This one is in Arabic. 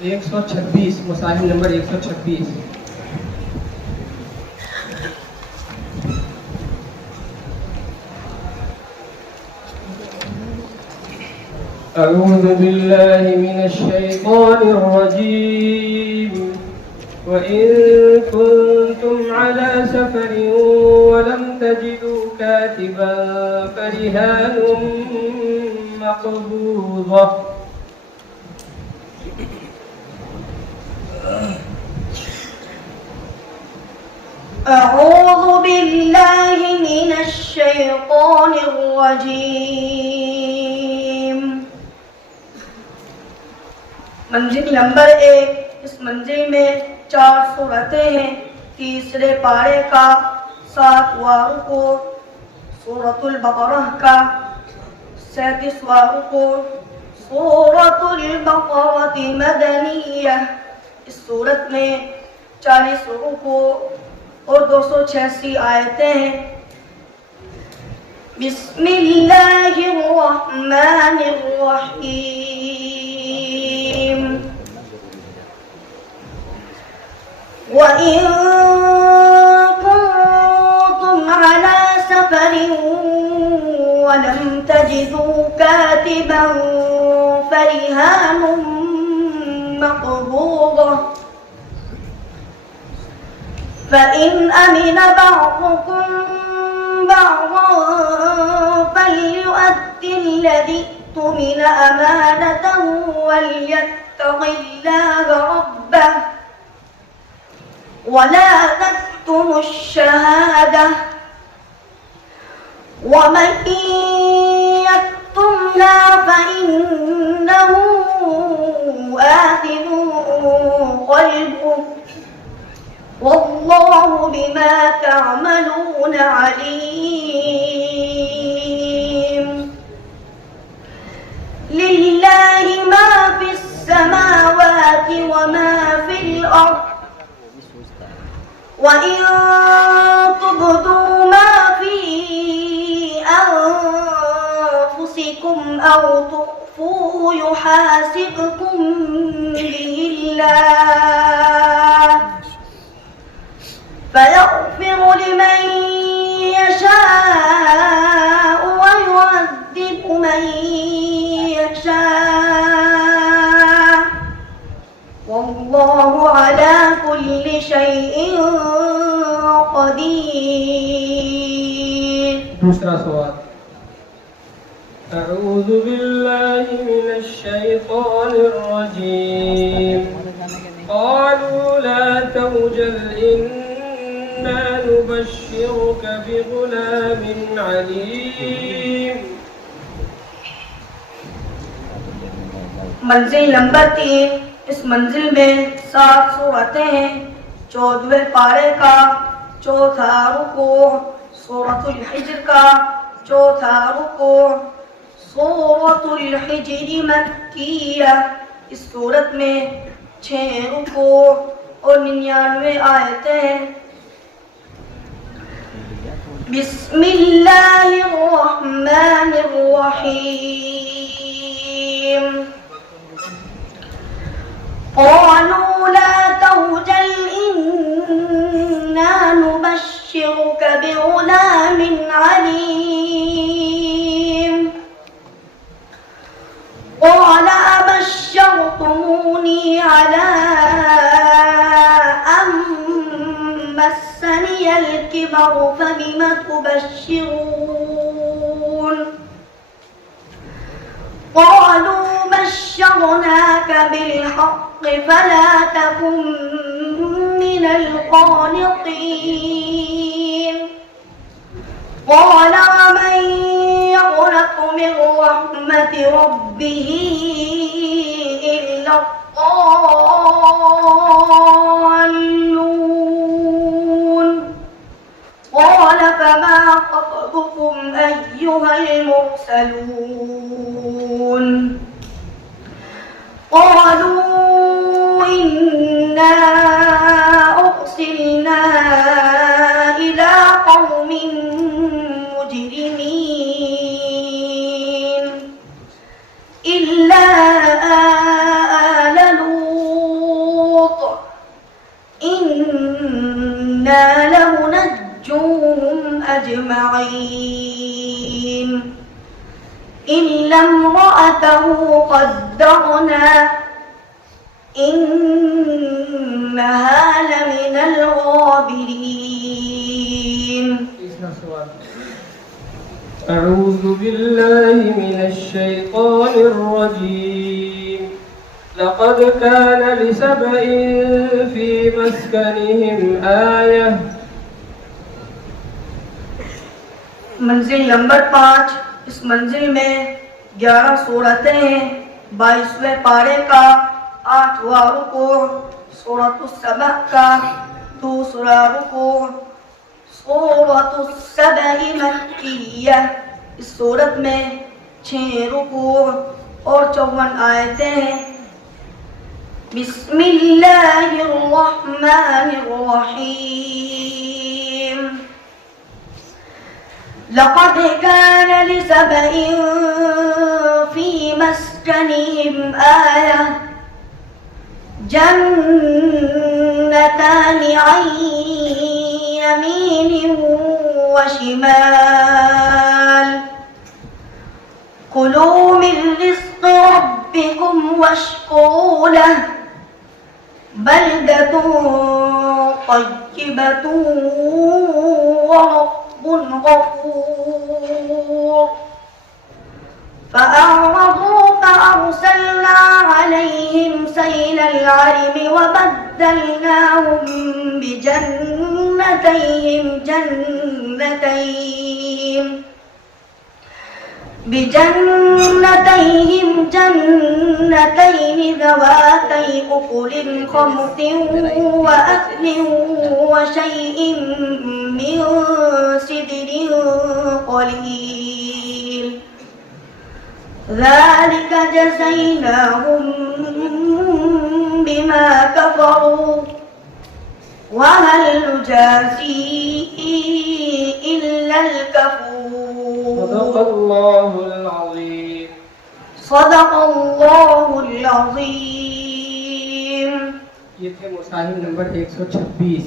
126 मुसाहिफ नंबर 126। أعوذ بالله من الشيطان الرجيم وإن كنتم على سفر ولم تجدوا كاتبا فرهان مقبوضة أعوذ بالله من الشيطان الرجيم। मंजिल नंबर 1। इस मंजिल में 4 सूरतें हैं। तीसरे पारे का 7वां रुकू, सूरतुल बकरह का 37वां रुकू, सूरतुल बकरह मदनिया। इस सूरत में 40 रुकू और 286 आयतें हैं। बिस्मिल्लाहिर्रहमानिर्रहीम। वइन कुंतुम अला सफरिन वलम तजिदू कातिबन फरिहानुम मक़बूदा فإن أمن بعضكم بعضا فليؤدي الذي اؤتمن أمانته وليتق الله ربه ولا تكتموا الشهادة ومن يكتمها فإنه آثم قلبه والله بما تعملون عليم। لله ما في السماوات وما في الأرض وإن تبدوا ما في أنفسكم أو تخفوه يحاسبكم به الله فيغفر لمن يشاء ويعذب من يشاء والله على كل شيء قدير। दूसरा सवाल। أعوذ بالله من الشيطان الرجيم قالوا لا توجل إنا نبشرك بغلام عليم। मंजिल नंबर 3। इस मंजिल में 7 सूरतें हैं। 14वें पारे का 4था रुकू, सूरतुल हिज्र का 4था रुकू, सूरतुल हिज्र मक्किया। इस सूरत में 6 रुकू और 99 आयतें हैं। बिस्मिल्लाहिर्रहमानिर्रहीम। قالوا لا توجل إنا نبشرك بغلام عليم قال أبشرتموني على أن مسني الكبر فبم تبشرون قالوا بشرناك بالحق فلا تكن من القانطين قال ومن يقنط من رحمة ربه إلا الضالون قال فما خطبكم أيها المرسلون قالوا إنا أرسلنا إلى قوم مجرمين إلا آل لوط أجمعين إلا امرأته قدرنا إنها لمن الغابرين. أعوذ بالله من الشيطان الرجيم. لقد كان لسبإ في مسكنهم آية. मंजिल नंबर 5। इस मंजिल में 11 सूरतें हैं। 22वें पारे का 8वां रुकू, सूरतुस सबह का दूसरा रुकू। सूरतुस सबह मक्किया, इस सूरत में 6 रुकू और 54 आयतें हैं। बिस्मिल्लाहिर्रहमानिर्रहीम। लक़द कान लिसबइन फी मस्कनिहिम आया जन्नतानि अन यमीन व शिमाल कुलू मिन रिज़्क़ि रब्बिकुम वश्कुरू लहु बल्दतुन तय्यिबतुन व रब्बुन गफूर। فأعرضوا فأرسلنا عليهم سيل العرم وبدلناهم بجنتيهم جنتين ذواتي أكل خمط وأثل وشيء من سدر قليل ذلك جزيناهم بما كفروا وهل نجازي إلا الكفور. صدق الله العظيم. صدق الله العظيم. ये थे मुसाहिब नंबर 126।